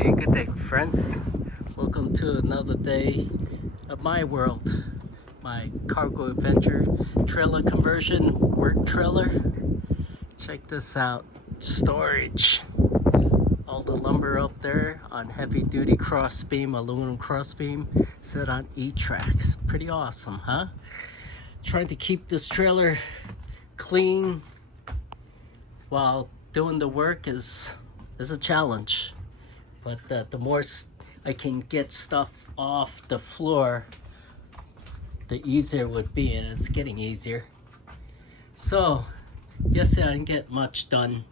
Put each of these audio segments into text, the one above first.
Hey, good day, friends. Welcome to another day of my world. My cargo adventure trailer conversion work trailer. Check this out. Storage. All the lumber up there on heavy duty crossbeam, aluminum crossbeam, set on E-tracks. Pretty awesome, huh? Trying to keep this trailer clean while doing the work is a challenge. But the more I can get stuff off the floor, the easier it would be, and it's getting easier. So, yesterday I didn't get much done.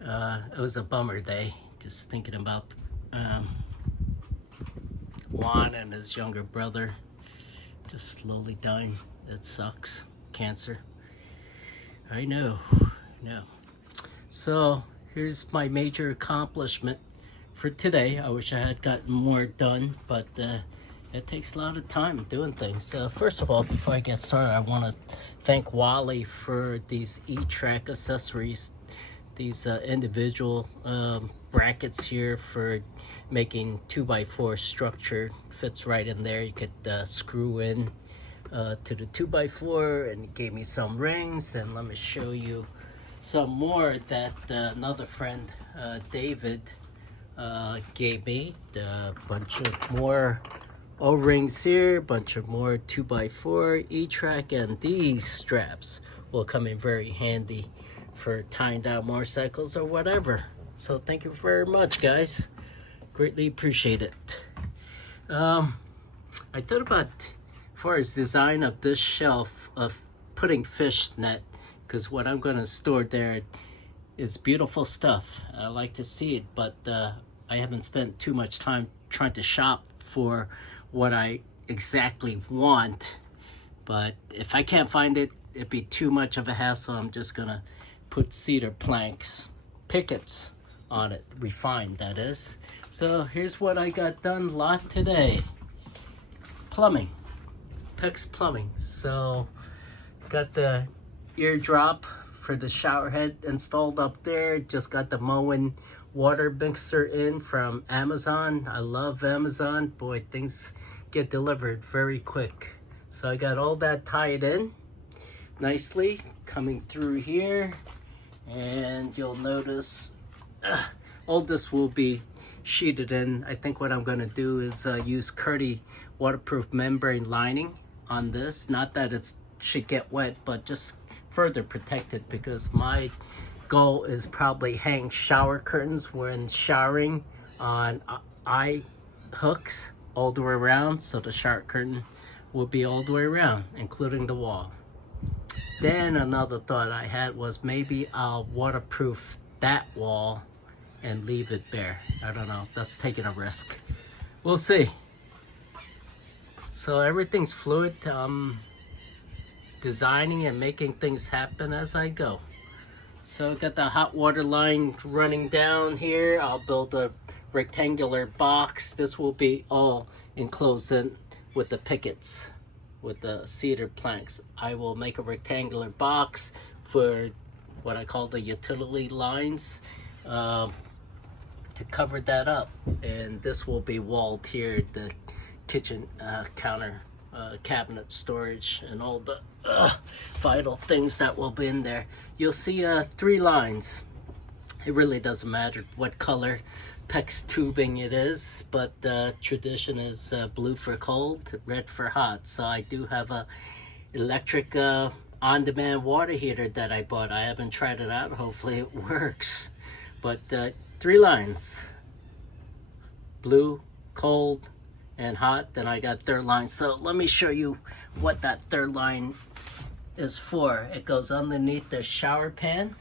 It was a bummer day, just thinking about Juan and his younger brother just slowly dying. It sucks. Cancer. I know. So, here's my major accomplishment for today. I wish I had gotten more done, but it takes a lot of time doing things. First of all, before I get started, I want to thank Wally for these E-track accessories, these individual brackets here for making 2x4 structure. Fits right in there. You could screw in to the 2x4, and it gave me some rings. And let me show you some more that another friend, David, gave me. A bunch of more O-rings here, bunch of more 2x4 E-track, and these straps will come in very handy for tying down motorcycles or whatever. So thank you very much, guys. Greatly appreciate it. I thought about, as far as design of this shelf, of putting fish net, because what I'm going to store there is beautiful stuff. I like to see it, but I haven't spent too much time trying to shop for what I exactly want. But if I can't find it, it'd be too much of a hassle. I'm just going to put cedar planks, pickets on it, refined that is. So here's what I got done a lot today. Plumbing, PEX plumbing. So got the ear drop for the shower head installed up there. Just got the Moen water mixer in from Amazon. I love Amazon. Boy, things get delivered very quick. So I got all that tied in nicely coming through here, and you'll notice all this will be sheeted in. I think what I'm going to do is use Curdy waterproof membrane lining on this. Not that it should get wet, but just further protected, because my goal is probably hang shower curtains when showering on eye hooks all the way around, so the shower curtain will be all the way around, including the wall. Then another thought I had was maybe I'll waterproof that wall and leave it bare. I don't know, that's taking a risk. We'll see. So everything's fluid. Designing and making things happen as I go. So I got the hot water line running down here. I'll build a rectangular box. This will be all enclosed in with the pickets, with the cedar planks. I will make a rectangular box for what I call the utility lines to cover that up. And this will be walled here, the kitchen counter cabinet storage, and all the vital things that will be in there. You'll see 3 lines. It really doesn't matter what color PEX tubing it is, but tradition is blue for cold, red for hot. So I do have a electric on-demand water heater that I bought. I haven't tried it out. Hopefully it works. But 3 lines: blue, cold, and hot. Then I got third line. So let me show you what that third line is for. It goes underneath the shower pan,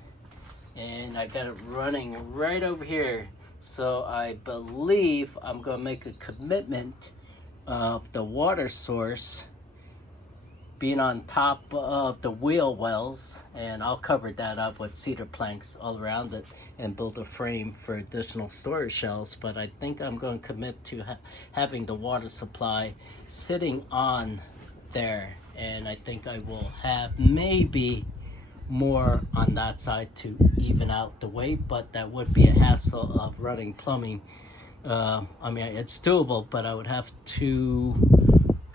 and I got it running right over here. So I believe I'm gonna make a commitment of the water source being on top of the wheel wells, and I'll cover that up with cedar planks all around it and build a frame for additional storage shelves. But I think I'm going to commit to having the water supply sitting on there, and I think I will have maybe more on that side to even out the weight, but that would be a hassle of running plumbing. I mean, it's doable, but I would have to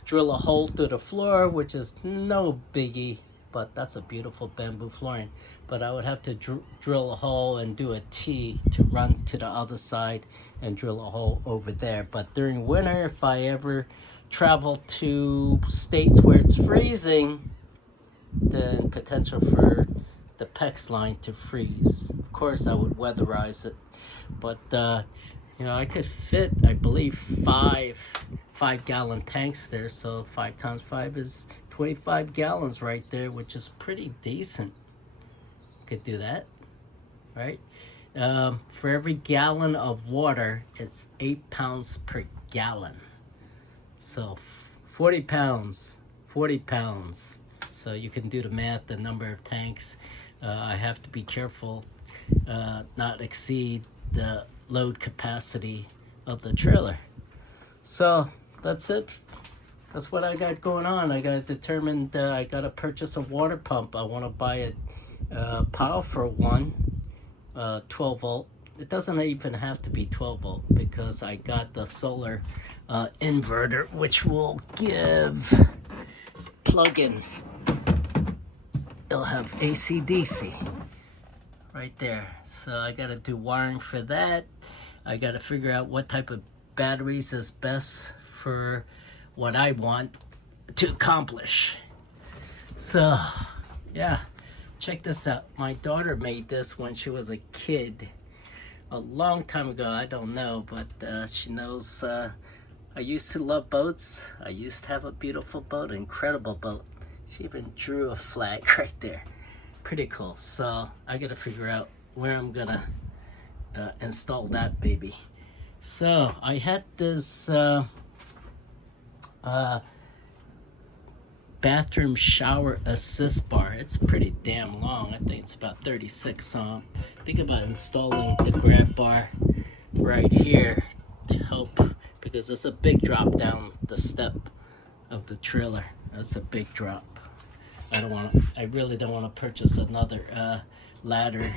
drill a hole through the floor, which is no biggie, but that's a beautiful bamboo flooring. But I would have to drill a hole and do a T to run to the other side and drill a hole over there. But during winter, if I ever travel to states where it's freezing, then potential for the PEX line to freeze. Of course, I would weatherize it, but you know, I could fit, I believe, five-gallon tanks there. So 5 times 5 is 25 gallons right there, which is pretty decent. Could do that, right? For every gallon of water, it's 8 pounds per gallon. So 40 pounds, 40 pounds. So you can do the math, the number of tanks. I have to be careful not exceed the load capacity of the trailer. So that's it. That's what I got going on. I got determined I got to purchase a water pump. I want to buy a powerful one, 12 volt. It doesn't even have to be 12 volt because I got the solar inverter, which will give plug-in. It'll have AC DC right there. So I got to do wiring for that. I got to figure out what type of batteries is best for what I want to accomplish. So yeah, check this out. My daughter made this when she was a kid, a long time ago. I don't know, but she knows I used to love boats. I used to have a beautiful boat, incredible boat. She even drew a flag right there. Pretty cool. So I gotta figure out where I'm gonna install that baby. So I had this bathroom shower assist bar. It's pretty damn long. I think it's about 36. Think about installing the grab bar right here to help, because it's a big drop down the step of the trailer. That's a big drop. I really don't want to purchase another ladder.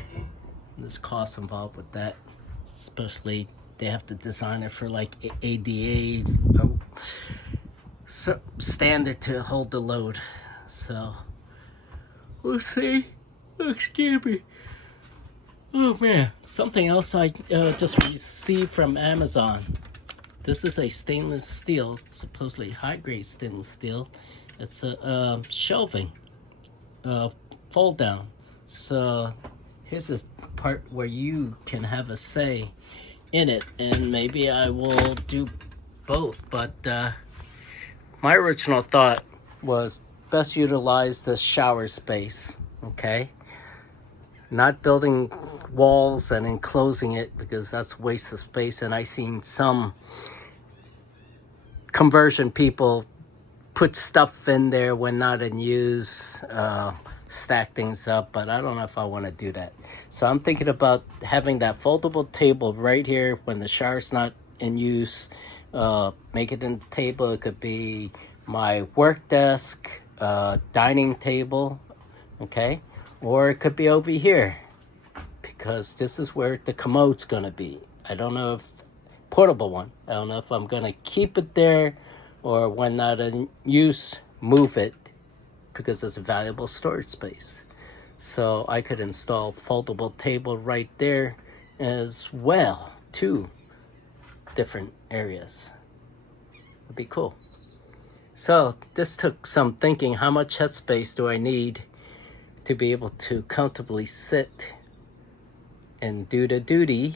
There's cost involved with that, especially they have to design it for like ADA standard to hold the load. So we'll see. Excuse me. Oh man, something else I just received from Amazon. This is a stainless steel, supposedly high-grade stainless steel. It's a shelving, fold down. So here's this part where you can have a say in it, and maybe I will do both. But my original thought was best utilize the shower space, okay? Not building walls and enclosing it, because that's a waste of space. And I seen some conversion people put stuff in there when not in use, stack things up, but I don't know if I want to do that. So I'm thinking about having that foldable table right here when the shower's not in use. Make it in the table. It could be my work desk, dining table, okay? Or it could be over here, because this is where the commode's gonna be. I don't know if, portable one. I don't know if I'm gonna keep it there or when not in use, move it, because it's a valuable storage space. So I could install foldable table right there as well, 2 different areas. It'd be cool. So this took some thinking. How much headspace do I need to be able to comfortably sit and do the duty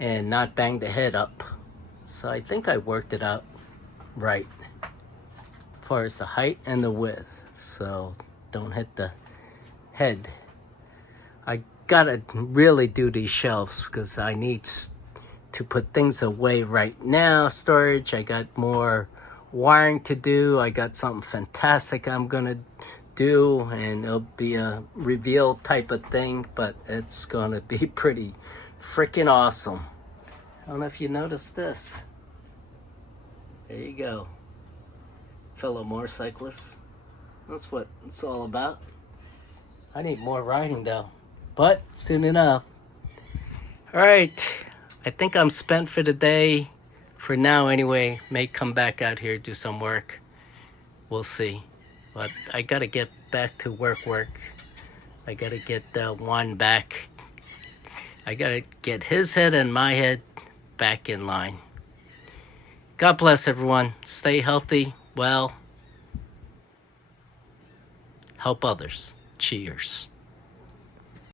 and not bang the head up? So I think I worked it out right as far as the height and the width, so don't hit the head. I gotta really do these shelves because I need to put things away right now. Storage, I got more wiring to do. I got something fantastic I'm gonna do, and it'll be a reveal type of thing, but it's gonna be pretty freaking awesome. I don't know if you noticed this. There you go, fellow motorcyclists. That's what it's all about. I need more riding though, but soon enough. All right, I think I'm spent for the day. For now anyway, may come back out here, do some work. We'll see. But I gotta get back to work. I gotta get Juan back. I gotta get his head and my head back in line. God bless everyone. Stay healthy, well, help others. Cheers.